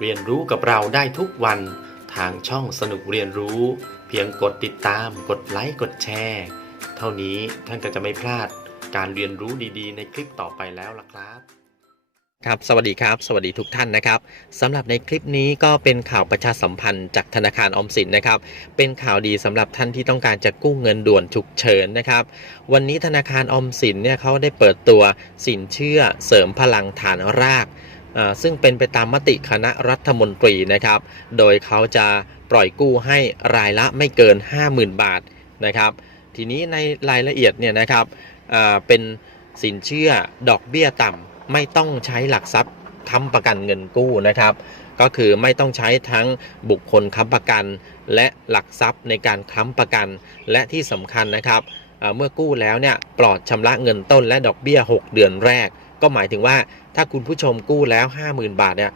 เรียนรู้กับเราได้ทุกวันทางช่องสนุกเรียนรู้ เพียงกดติดตาม กดไลค์กดแชร์เท่านี้ท่านก็จะไม่พลาดการเรียนรู้ดีๆ ในคลิปต่อไปแล้วล่ะครับครับสวัสดีครับ สวัสดีทุกท่านนะครับสำหรับในคลิปนี้ก็เป็นข่าวประชาสัมพันธ์จากธนาคารออมสินนะครับ เป็นข่าวดีสำหรับท่านที่ต้องการจะกู้เงินด่วนฉุกเฉินนะครับ วันนี้ธนาคารออมสินเนี่ยเขาได้เปิดตัวสินเชื่อเสริมพลังฐานราก ซึ่งเป็นไปตามมติคณะรัฐมนตรีนะครับ โดยเขาจะปล่อยกู้ให้รายละไม่เกิน 50,000 บาทนะครับ ทีนี้ในรายละเอียดเนี่ยนะครับเป็นสินเชื่อดอกเบี้ยต่ำไม่ต้องใช้หลักทรัพย์ค้ำประกันเงินกู้นะครับ ก็คือไม่ต้องใช้ทั้งบุคคลค้ำประกัน และหลักทรัพย์ในการค้ำประกัน และที่สำคัญนะครับเอ่อเมื่อกู้แล้วเนี่ยปลอดชำระเงินต้นและดอกเบี้ย 6 เดือนแรก ก็หมายถึงว่า ถ้าคุณผู้ชมกู้แล้ว 50,000 บาทเนี่ย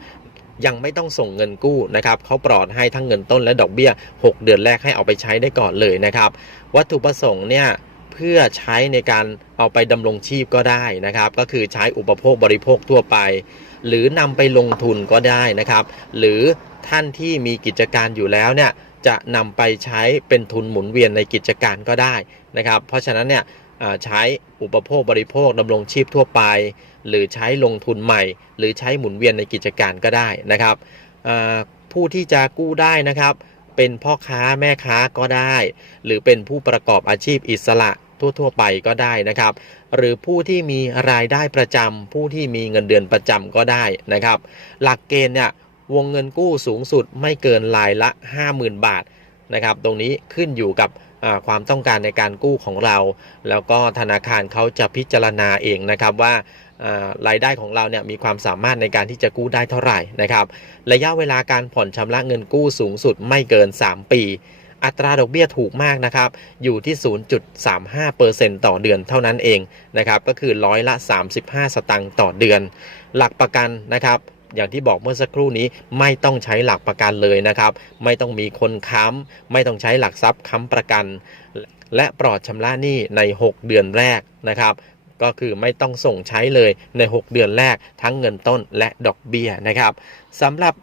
ยังไม่ต้องส่งเงินกู้นะครับเขาปลอดให้ทั้งเงินต้นและดอกเบี้ย 6 เดือนแรกให้เอาไปใช้ได้ก่อนเลยนะครับ วัตถุประสงค์เนี่ยเพื่อใช้ในการเอาไปดำรงชีพก็ได้นะครับ ก็คือใช้อุปโภคบริโภคทั่วไป หรือนำไปลงทุนก็ได้นะครับ หรือท่านที่มีกิจการอยู่แล้วเนี่ยจะนำไปใช้เป็นทุนหมุนเวียนในกิจการก็ได้นะครับ เพราะฉะนั้นเนี่ย ใช้อุปโภคบริโภคดำรงชีพทั่วไป หรือใช้ลงทุนใหม่ หรือใช้หมุนเวียนในกิจการก็ได้นะครับผู้ที่จะกู้ได้นะครับ เป็นพ่อค้าแม่ค้าก็ได้ หรือเป็นผู้ประกอบอาชีพอิสระทั่วๆไปก็ได้นะครับ หรือผู้ที่มีรายได้ประจำผู้ที่มีเงินเดือนประจำก็ได้นะครับ หลักเกณฑ์เนี่ยวงเงินกู้สูงสุดไม่เกินรายละ 50,000 บาทนะครับ ตรงนี้ขึ้นอยู่กับ ความต้องการในการกู้ของเรา แล้วก็ธนาคารเขาจะพิจารณาเองนะครับว่ารายได้ของเราเนี่ยมีความสามารถในการที่จะกู้ได้เท่าไหร่นะครับ ระยะเวลาการผ่อนชำระเงินกู้สูงสุดไม่เกิน 3 ปี อัตราดอกเบี้ยถูกมากนะครับ อยู่ที่ 0.35%ต่อเดือนเท่านั้นเองนะครับ ก็คือร้อยละ 35 สตางค์ต่อเดือน หลักประกันนะครับ อย่างที่บอกเมื่อสักครู่นี้ไม่ต้องใช้หลักประกันเลยนะครับ ไม่ต้องมีคนค้ำไม่ต้องใช้หลักทรัพย์ค้ำประกัน และปลอดชำระหนี้ใน 6 เดือนแรกนะครับก็คือไม่ต้องส่งใช้เลยใน 6 เดือนแรกทั้งเงินต้นและดอกเบี้ยนะครับสำหรับ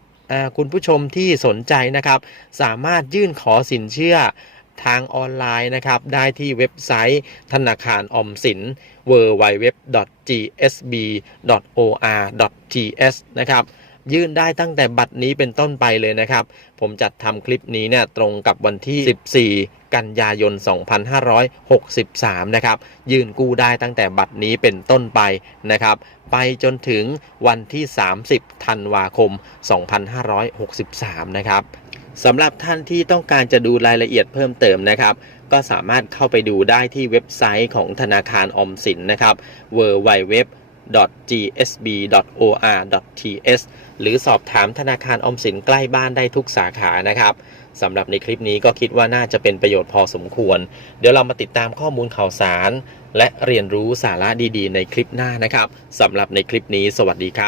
คุณผู้ชมที่สนใจนะครับ สามารถยื่นขอสินเชื่อ ทางออนไลน์นะครับ ได้ที่เว็บไซต์ธนาคารอมสิน www.gsb.or.ts นะครับยื่นได้ตั้งแต่บัตรนี้เป็นต้นไปเลยนะครับ ผมจัดทำคลิปนี้เนี่ยตรงกับวันที่ 14 กันยายน 2563 นะครับ ยื่นกู้ได้ตั้งแต่บัตรนี้เป็นต้นไปนะครับ ไปจนถึงวันที่ 30 ธันวาคม 2563 นะครับ สำหรับท่านที่ต้องการจะดูรายละเอียดเพิ่มเติมนะครับ ก็สามารถเข้าไปดูได้ที่เว็บไซต์ของธนาคารอมสินนะครับ www.gsb.or.ts หรือสอบถามธนาคารอมสินใกล้บ้านได้ทุกสาขานะครับสำหรับในคลิปนี้ก็คิดว่าน่าจะเป็นประโยชน์พอสมควร เดี๋ยวเรามาติดตามข้อมูลข่าวสาร และเรียนรู้สาระดีๆ ในคลิปหน้านะครับสำหรับในคลิปนี้สวัสดีครับ